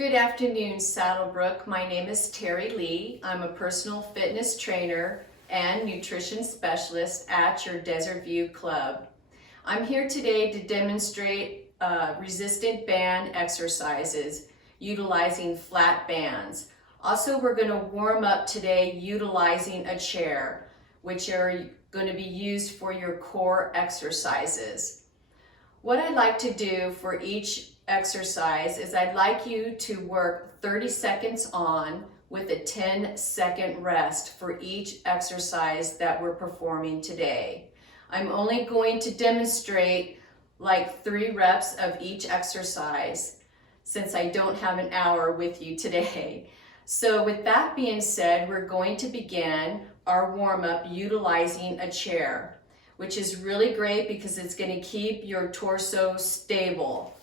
Good afternoon, Saddlebrook. My name is TeriLee. I'm a personal fitness trainer and nutrition specialist at your Desert View Club. I'm here today to demonstrate resistant band exercises utilizing flat bands. Also, we're going to warm up today utilizing a chair, which are going to be used for your core exercises. What I'd like to do for each exercise is I'd like you to work 30 seconds on with a 10-second rest for each exercise that we're performing today. I'm only going to demonstrate like 3 reps of each exercise since I don't have an hour with you today. So with that being said, we're going to begin our warm-up utilizing a chair, which is really great because it's going to keep your torso stable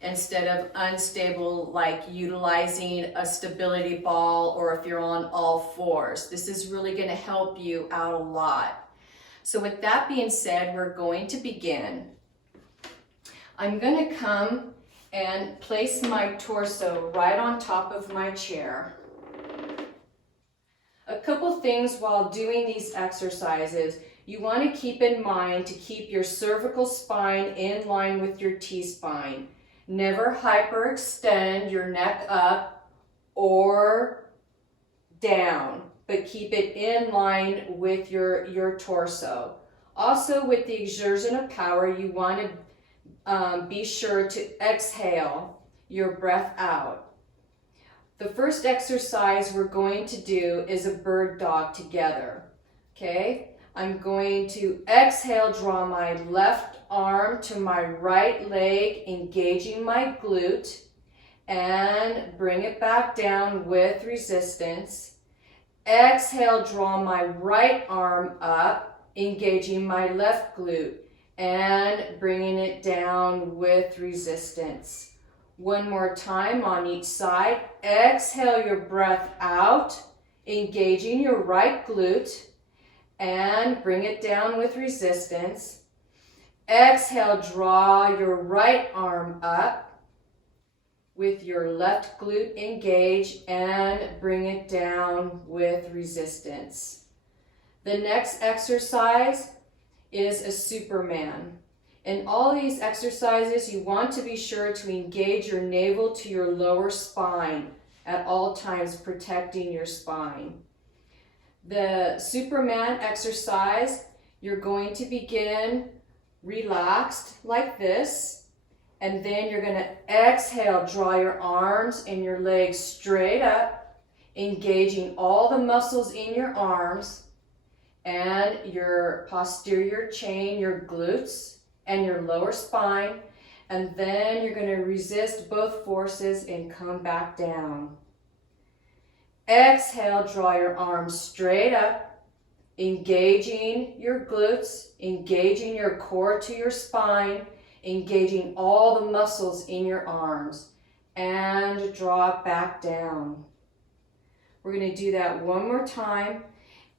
instead of unstable, like utilizing a stability ball or if you're on all fours. This is really going to help you out a lot. So with that being said, we're going to begin. I'm going to come and place my torso right on top of my chair. A couple things while doing these exercises. You want to keep in mind to keep your cervical spine in line with your T-spine. Never hyperextend your neck up or down, but keep it in line with your torso. Also, with the exertion of power, you want to be sure to exhale your breath out. The first exercise we're going to do is a bird dog together, okay? I'm going to exhale, draw my left arm to my right leg, engaging my glute, and bring it back down with resistance. Exhale, draw my right arm up, engaging my left glute, and bringing it down with resistance. One more time on each side. Exhale your breath out, engaging your right glute, and bring it down with resistance. Exhale, draw your right arm up with your left glute engaged and bring it down with resistance. The next exercise is a Superman. In all these exercises, you want to be sure to engage your navel to your lower spine at all times, protecting your spine. The Superman exercise, you're going to begin relaxed like this, and then you're going to exhale, draw your arms and your legs straight up, engaging all the muscles in your arms and your posterior chain, your glutes and your lower spine, and then you're going to resist both forces and come back down. Exhale, draw your arms straight up, engaging your glutes, engaging your core to your spine, engaging all the muscles in your arms, and draw it back down. We're going to do that one more time.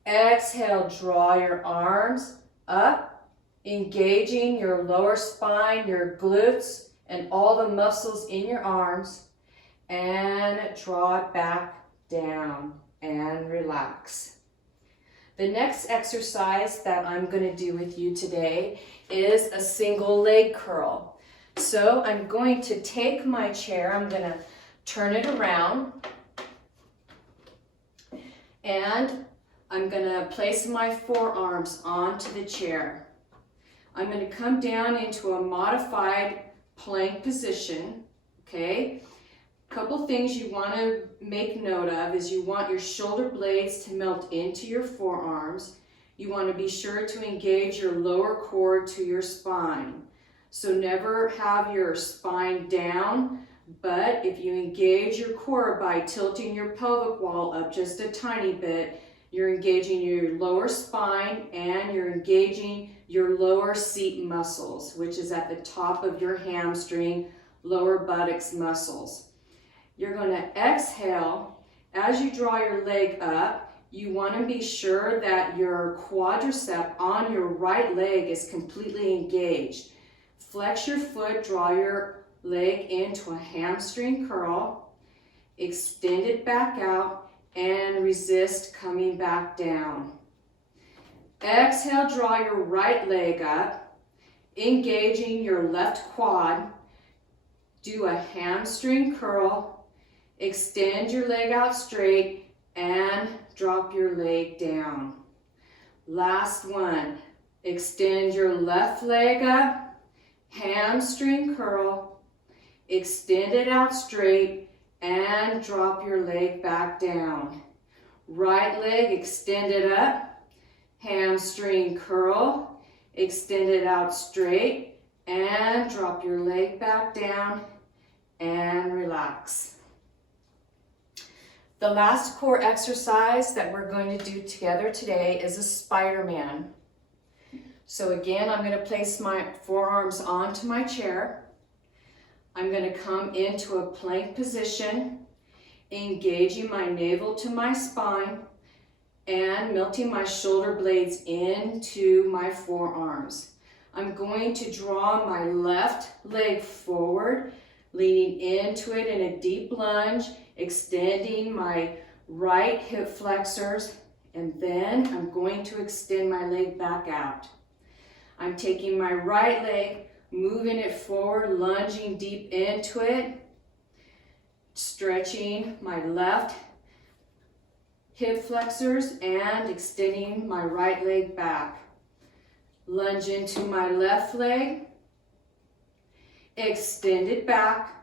Exhale, draw your arms up, engaging your lower spine, your glutes, and all the muscles in your arms, and draw it back down and relax. The next exercise that I'm going to do with you today is a single leg curl. So I'm going to take my chair, I'm going to turn it around, and I'm going to place my forearms onto the chair. I'm going to come down into a modified plank position, okay? Couple things you want to make note of is you want your shoulder blades to melt into your forearms. You want to be sure to engage your lower core to your spine. So never have your spine down, but if you engage your core by tilting your pelvic wall up just a tiny bit, you're engaging your lower spine and you're engaging your lower seat muscles, which is at the top of your hamstring, lower buttocks muscles. You're going to exhale. As you draw your leg up, you want to be sure that your quadricep on your right leg is completely engaged. Flex your foot, draw your leg into a hamstring curl. extend it back out, and resist coming back down. Exhale, draw your right leg up, engaging your left quad. Do a hamstring curl, extend your leg out straight, and drop your leg down. Last one, extend your left leg up, hamstring curl, extend it out straight, and drop your leg back down. Right leg extended up, hamstring curl, extend it out straight, and drop your leg back down and relax. The last core exercise that we're going to do together today is a Spider-Man. So again, I'm going to place my forearms onto my chair. I'm going to come into a plank position, engaging my navel to my spine and melting my shoulder blades into my forearms. I'm going to draw my left leg forward, leaning into it in a deep lunge, extending my right hip flexors, and then I'm going to extend my leg back out. I'm taking my right leg, moving it forward, lunging deep into it, stretching my left hip flexors and extending my right leg back. Lunge into my left leg, extend it back,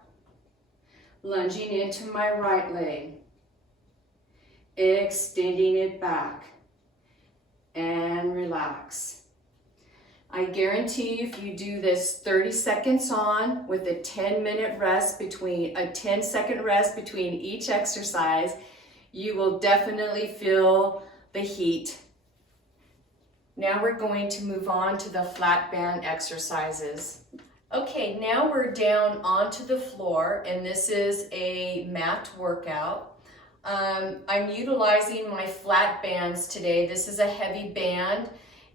lunging into my right leg, extending it back, and relax. I guarantee if you do this 30 seconds on with a 10-minute rest between, a 10-second rest between each exercise, you will definitely feel the heat. Now we're going to move on to the flat band exercises. Okay, now we're down onto the floor, and this is a mat workout. I'm utilizing my flat bands today. This is a heavy band,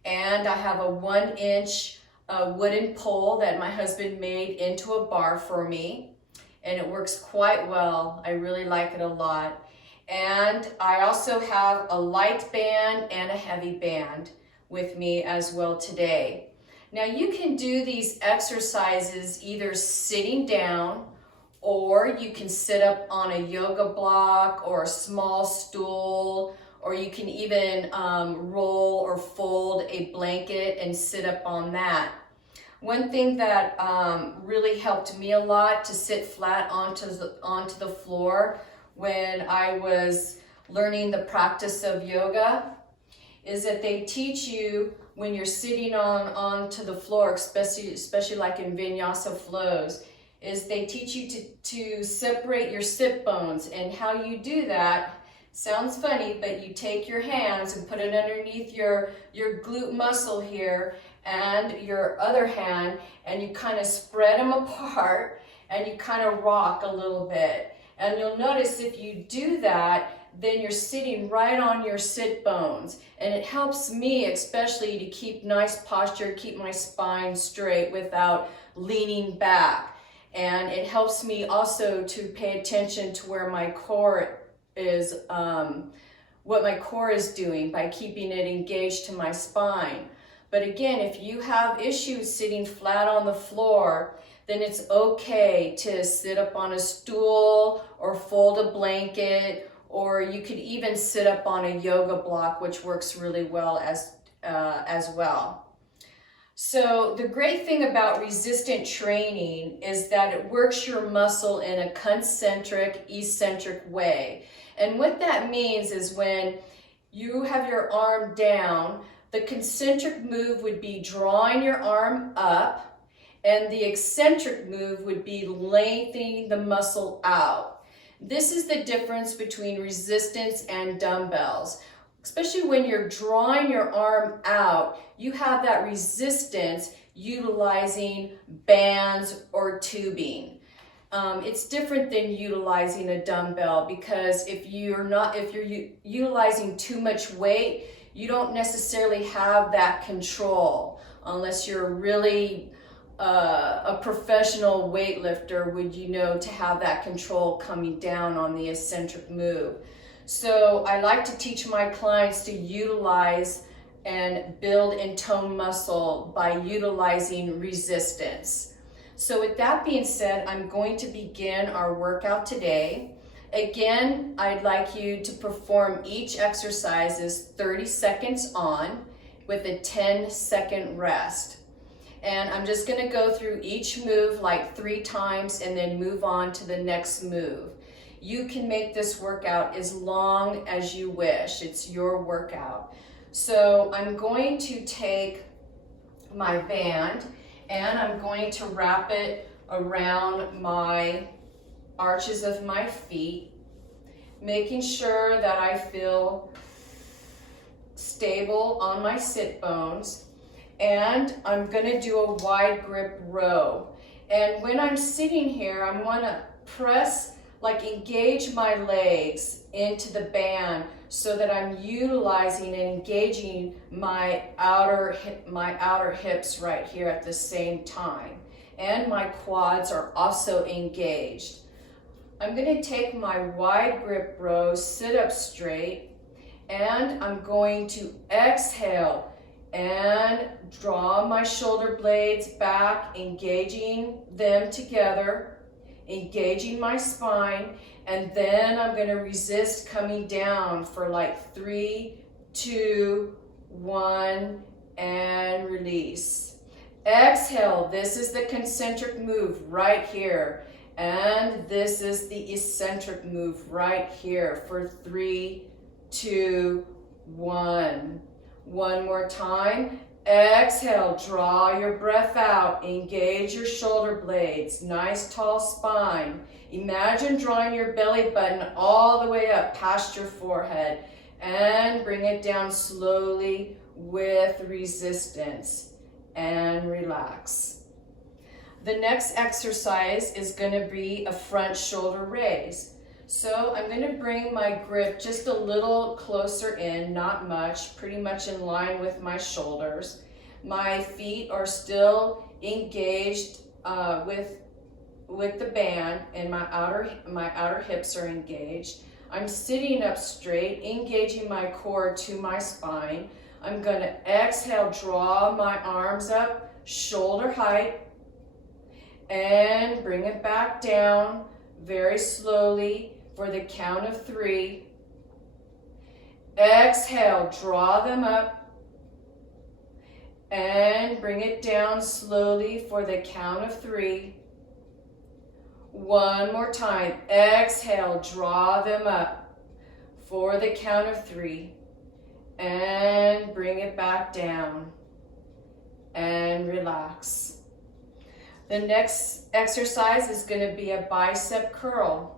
and I have a 1-inch wooden pole that my husband made into a bar for me, and it works quite well. I really like it a lot. And I also have a light band and a heavy band with me as well today. Now you can do these exercises either sitting down, or you can sit up on a yoga block or a small stool, or you can even roll or fold a blanket and sit up on that. One thing that really helped me a lot to sit flat onto the floor when I was learning the practice of yoga is that they teach you when you're sitting onto the floor, especially like in vinyasa flows, is they teach you to separate your sit bones. And how you do that sounds funny, but you take your hands and put it underneath your glute muscle here and your other hand, and you kind of spread them apart and you kind of rock a little bit. And you'll notice if you do that, then you're sitting right on your sit bones. And it helps me especially to keep nice posture, keep my spine straight without leaning back. And it helps me also to pay attention to where my core is, what my core is doing by keeping it engaged to my spine. But again, if you have issues sitting flat on the floor, then it's okay to sit up on a stool or fold a blanket, or you could even sit up on a yoga block, which works really well as well. So the great thing about resistant training is that it works your muscle in a concentric, eccentric way. And what that means is when you have your arm down, the concentric move would be drawing your arm up, and the eccentric move would be lengthening the muscle out. This is the difference between resistance and dumbbells. Especially when you're drawing your arm out, you have that resistance utilizing bands or tubing. It's different than utilizing a dumbbell, because if you're utilizing too much weight, you don't necessarily have that control unless you're really a professional weightlifter would to have that control coming down on the eccentric move. So I like to teach my clients to utilize and build and tone muscle by utilizing resistance. So with that being said, I'm going to begin our workout today. Again, I'd like you to perform each exercise as 30 seconds on with a 10-second rest. And I'm just going to go through each move like 3 times and then move on to the next move. You can make this workout as long as you wish. It's your workout. So I'm going to take my band and I'm going to wrap it around my arches of my feet, making sure that I feel stable on my sit bones. And I'm gonna do a wide grip row. And when I'm sitting here, I wanna press, like engage my legs into the band so that I'm utilizing and engaging my outer hips right here at the same time. And my quads are also engaged. I'm gonna take my wide grip row, sit up straight, and I'm going to exhale and draw my shoulder blades back, engaging them together, engaging my spine, and then I'm going to resist coming down for like 3, 2, 1, and release. Exhale, this is the concentric move right here, and this is the eccentric move right here for 3, 2, 1. One more time. Exhale, draw your breath out, engage your shoulder blades, nice tall spine. Imagine drawing your belly button all the way up past your forehead and bring it down slowly with resistance and relax. The next exercise is going to be a front shoulder raise. So I'm going to bring my grip just a little closer in, not much, pretty much in line with my shoulders. My feet are still engaged with the band, and my outer hips are engaged. I'm sitting up straight, engaging my core to my spine. I'm going to exhale, draw my arms up, shoulder height, and bring it back down very slowly. For the count of 3, exhale, draw them up, and bring it down slowly for the count of 3. One more time, exhale, draw them up for the count of 3, and bring it back down, and relax. The next exercise is going to be a bicep curl.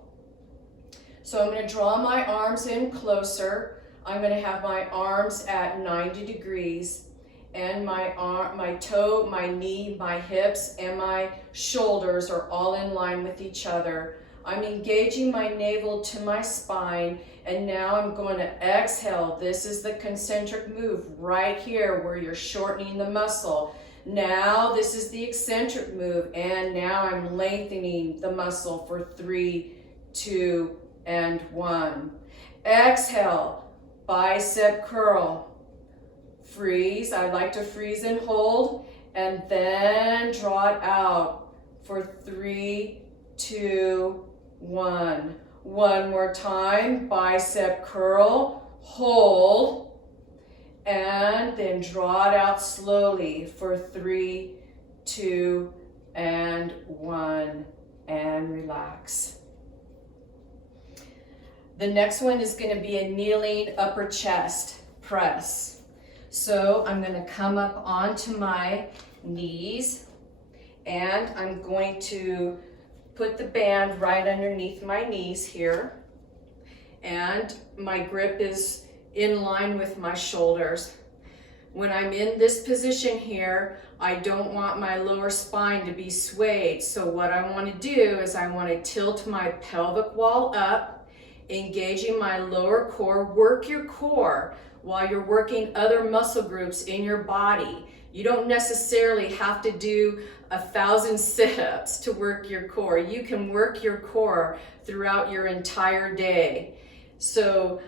So I'm going to draw my arms in closer. I'm going to have my arms at 90 degrees, and my toe, my knee, my hips, and my shoulders are all in line with each other. I'm engaging my navel to my spine, and now I'm going to exhale. This is the concentric move right here where you're shortening the muscle. Now this is the eccentric move, and now I'm lengthening the muscle for 3, 2, and 1. Exhale, bicep curl. Freeze, I like to freeze and hold, and then draw it out for 3, 2, 1. One more time, bicep curl, hold, and then draw it out slowly for 3, 2, and 1, and relax. The next one is going to be a kneeling upper chest press. So I'm going to come up onto my knees, and I'm going to put the band right underneath my knees here, and my grip is in line with my shoulders. When I'm in this position here, I don't want my lower spine to be swayed. So what I want to do is I want to tilt my pelvic wall up, engaging my lower core. Work your core while you're working other muscle groups in your body. You don't necessarily have to do 1,000 sit-ups to work your core. You can work your core throughout your entire day. So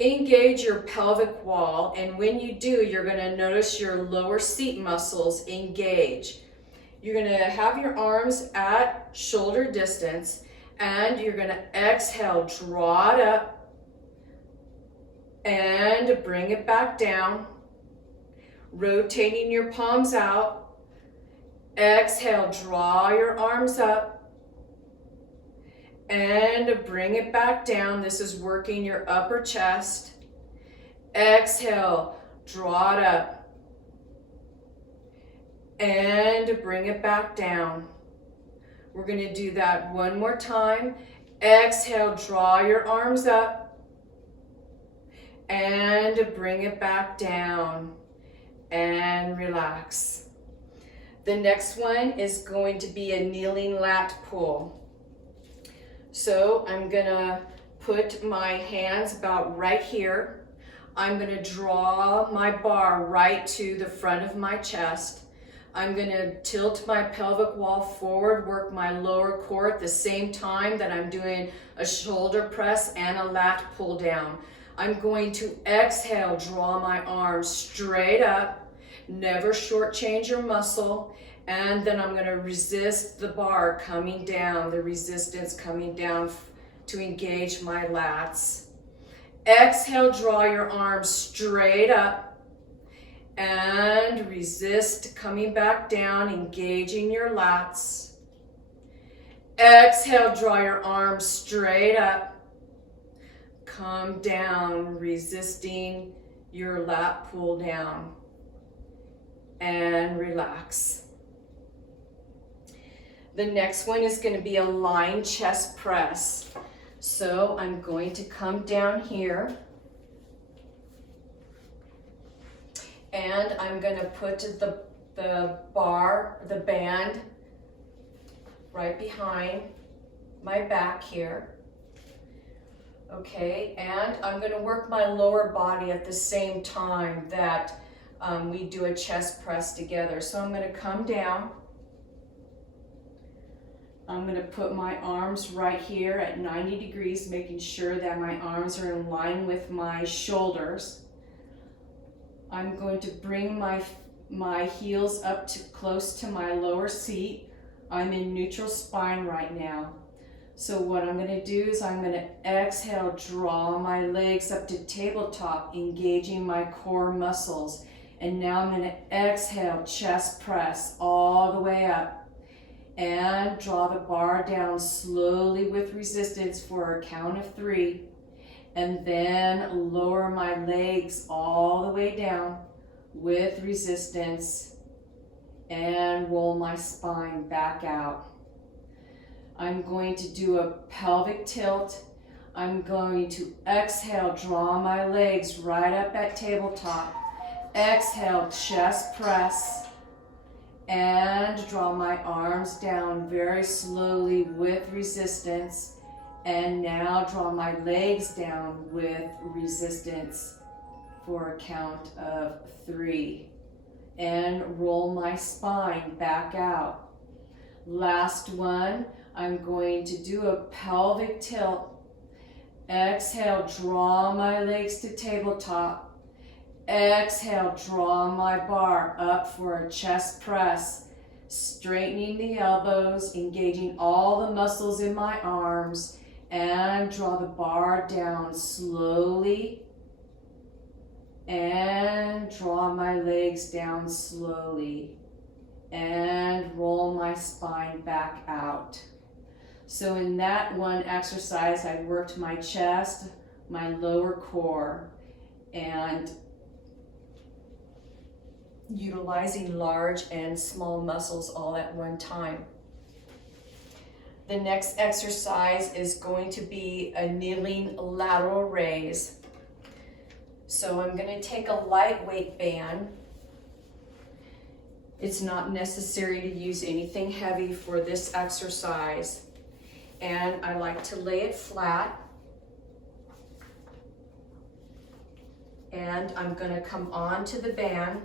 engage your pelvic wall, and when you do, you're going to notice your lower seat muscles engage. You're going to have your arms at shoulder distance, and you're going to exhale, draw it up, and bring it back down, rotating your palms out. Exhale, draw your arms up, and bring it back down. This is working your upper chest. Exhale, draw it up, and bring it back down. We're going to do that one more time. Exhale, draw your arms up, and bring it back down, and relax. The next one is going to be a kneeling lat pull. So I'm going to put my hands about right here. I'm going to draw my bar right to the front of my chest. I'm going to tilt my pelvic wall forward, work my lower core at the same time that I'm doing a shoulder press and a lat pull down. I'm going to exhale, draw my arms straight up, never shortchange your muscle, and then I'm going to resist the bar coming down, the resistance coming down to engage my lats. Exhale, draw your arms straight up, and resist coming back down, engaging your lats. Exhale, draw your arms straight up. Come down, resisting your lat pull down. And relax. The next one is going to be a lying chest press. So I'm going to come down here. And I'm going to put the bar, the band, right behind my back here. Okay, and I'm going to work my lower body at the same time that we do a chest press together. So I'm going to come down. I'm going to put my arms right here at 90 degrees, making sure that my arms are in line with my shoulders. I'm going to bring my heels up to close to my lower seat. I'm in neutral spine right now. So what I'm going to do is I'm going to exhale, draw my legs up to tabletop, engaging my core muscles. And now I'm going to exhale, chest press all the way up. And draw the bar down slowly with resistance for a count of 3. And then lower my legs all the way down with resistance and roll my spine back out. I'm going to do a pelvic tilt. I'm going to exhale, draw my legs right up at tabletop. Exhale, chest press, and draw my arms down very slowly with resistance. And now draw my legs down with resistance for a count of 3. And roll my spine back out. Last one, I'm going to do a pelvic tilt. Exhale, draw my legs to tabletop. Exhale, draw my bar up for a chest press. Straightening the elbows, engaging all the muscles in my arms. And draw the bar down slowly. And draw my legs down slowly. And roll my spine back out. So in that one exercise, I worked my chest, my lower core, and utilizing large and small muscles all at one time. The next exercise is going to be a kneeling lateral raise. So I'm going to take a lightweight band. It's not necessary to use anything heavy for this exercise. And I like to lay it flat. And I'm going to come onto the band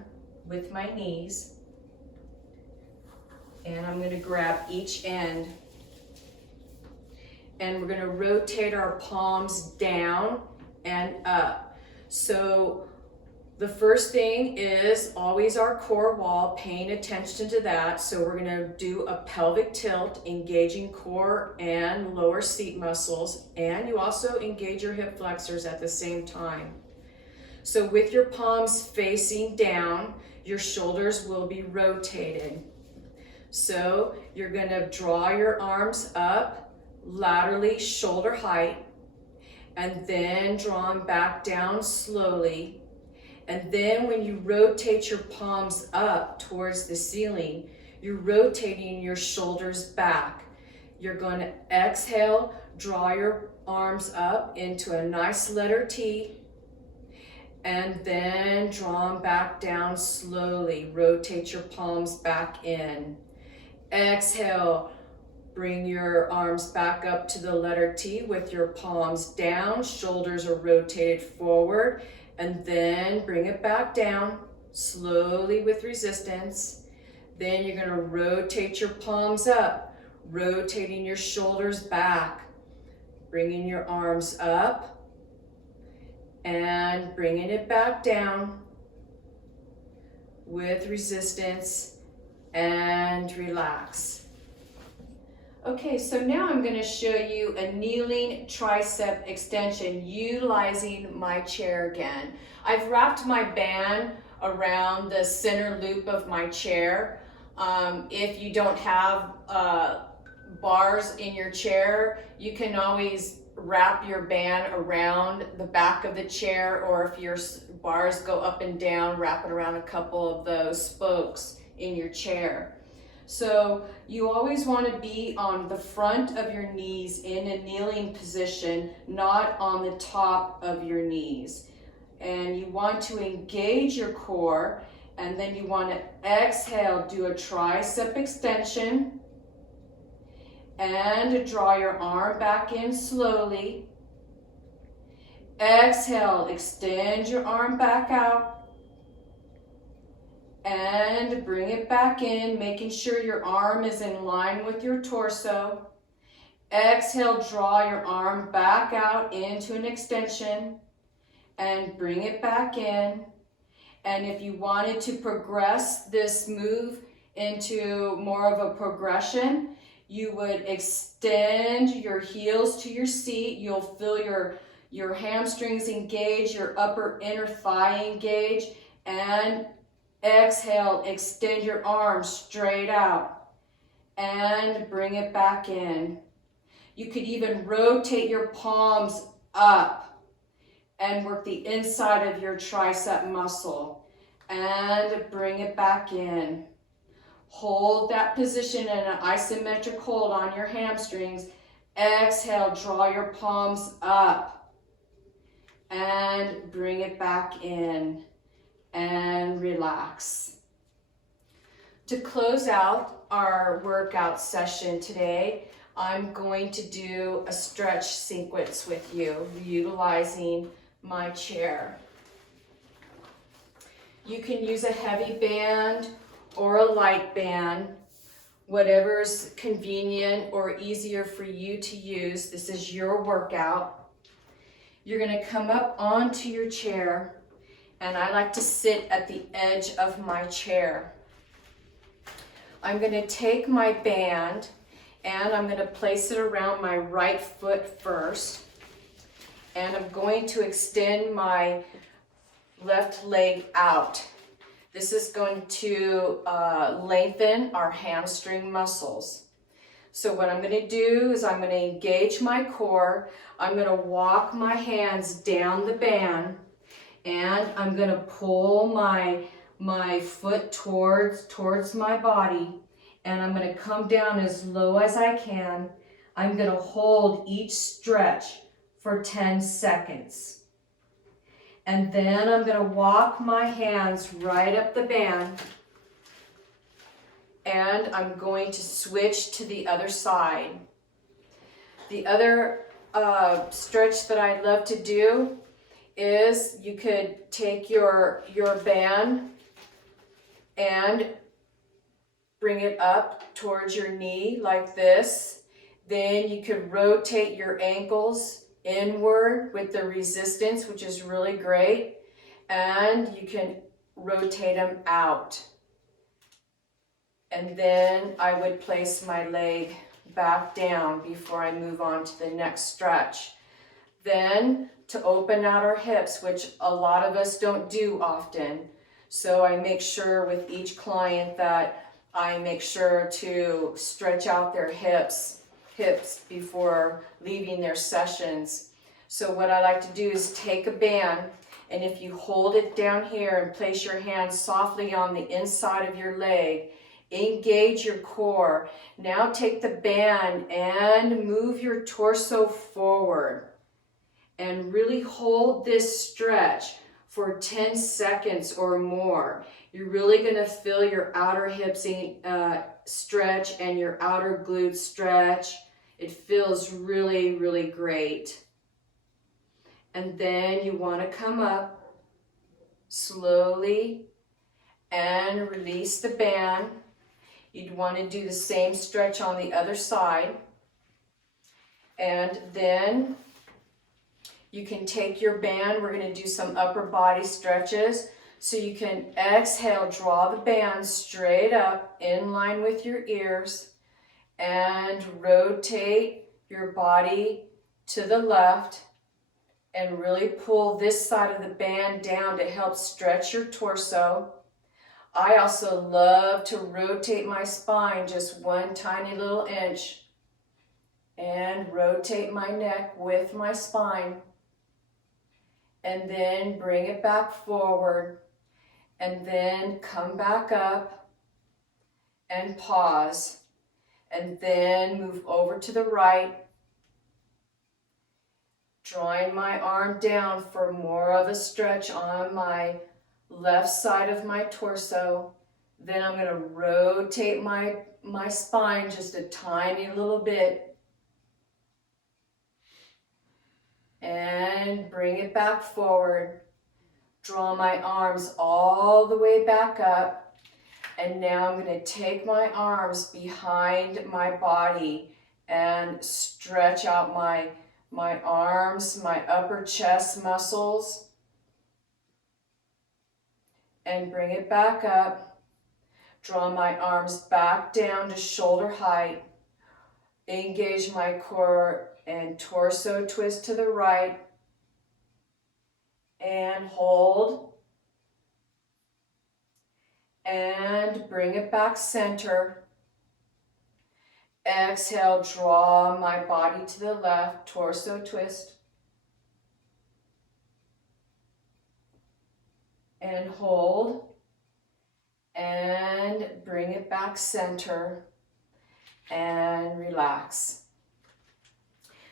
with my knees. And I'm going to grab each end. And we're going to rotate our palms down and up. So the first thing is always our core wall, paying attention to that. So we're going to do a pelvic tilt, engaging core and lower seat muscles. And you also engage your hip flexors at the same time. So with your palms facing down, your shoulders will be rotated. So you're going to draw your arms up laterally, shoulder height, and then draw them back down slowly. And then when you rotate your palms up towards the ceiling, you're rotating your shoulders back. You're going to exhale, draw your arms up into a nice letter T, and then draw them back down slowly. Rotate your palms back in. Exhale, bring your arms back up to the letter T with your palms down, shoulders are rotated forward, and then bring it back down slowly with resistance. Then you're going to rotate your palms up, rotating your shoulders back, bringing your arms up and bringing it back down with resistance, and relax. Okay, so now I'm going to show you a kneeling tricep extension utilizing my chair again. I've wrapped my band around the center loop of my chair. If you don't have bars in your chair, you can always wrap your band around the back of the chair, or if your bars go up and down, wrap it around a couple of those spokes in your chair. So you always want to be on the front of your knees in a kneeling position, not on the top of your knees. And you want to engage your core, and then you want to exhale, do a tricep extension, and draw your arm back in slowly. Exhale, extend your arm back out. And bring it back in, making sure your arm is in line with your torso. Exhale, draw your arm back out into an extension and bring it back in. And if you wanted to progress this move into more of a progression, you would extend your heels to your seat. You'll feel your hamstrings engage, your upper inner thigh engage, and exhale, extend your arms straight out and bring it back in. You could even rotate your palms up and work the inside of your tricep muscle and bring it back in. Hold that position in an isometric hold on your hamstrings. Exhale, draw your palms up and bring it back in. And relax. To close out our workout session today, I'm going to do a stretch sequence with you utilizing my chair. You can use a heavy band or a light band, whatever's convenient or easier for you to use. This is your workout. You're going to come up onto your chair. And I like to sit at the edge of my chair. I'm going to take my band and I'm going to place it around my right foot first. And I'm going to extend my left leg out. This is going to lengthen our hamstring muscles. So what I'm going to do is I'm going to engage my core. I'm going to walk my hands down the band. And I'm going to pull my foot towards my body, and I'm going to come down as low as I can. I'm going to hold each stretch for 10 seconds. And then I'm going to walk my hands right up the band, and I'm going to switch to the other side. The other stretch that I'd love to do is you could take your band and bring it up towards your knee like this. Then you could rotate your ankles inward with the resistance, which is really great. And you can rotate them out. And then I would place my leg back down before I move on to the next stretch. Then to open out our hips, which a lot of us don't do often. So I make sure with each client that I make sure to stretch out their hips before leaving their sessions. So what I like to do is take a band, and if you hold it down here and place your hand softly on the inside of your leg, engage your core. Now take the band and move your torso forward and really hold this stretch for 10 seconds or more. You're really going to feel your outer hips stretch and your outer glutes stretch. It feels really, really great. And then you want to come up slowly and release the band. You'd want to do the same stretch on the other side. And then you can take your band. We're going to do some upper body stretches. So you can exhale, draw the band straight up in line with your ears and rotate your body to the left and really pull this side of the band down to help stretch your torso. I also love to rotate my spine just one tiny little inch and rotate my neck with my spine. And then bring it back forward and then come back up and pause and then move over to the right, drawing my arm down for more of a stretch on my left side of my torso. Then I'm going to rotate my spine just a tiny little bit and bring it back forward. Draw my arms all the way back up. And now I'm going to take my arms behind my body and stretch out my arms, my upper chest muscles, and bring it back up. Draw my arms back down to shoulder height. Engage my core and torso twist to the right. And hold. And bring it back center. Exhale, draw my body to the left, torso twist. And hold. And bring it back center. And relax.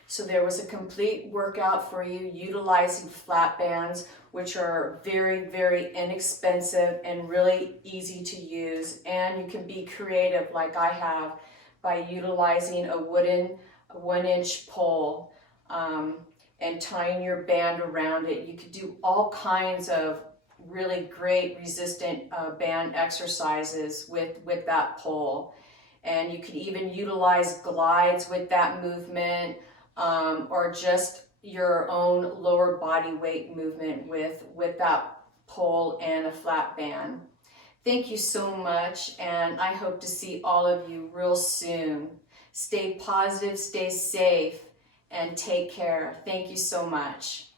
So there was a complete workout for you utilizing flat bands, which are very, very inexpensive and really easy to use. And you can be creative like I have by utilizing a wooden 1-inch pole and tying your band around it. You could do all kinds of really great resistant band exercises with that pole. And you could even utilize glides with that movement. Or just your own lower body weight movement with that pole and a flat band. Thank you so much, and I hope to see all of you real soon. Stay positive, stay safe, and take care. Thank you so much.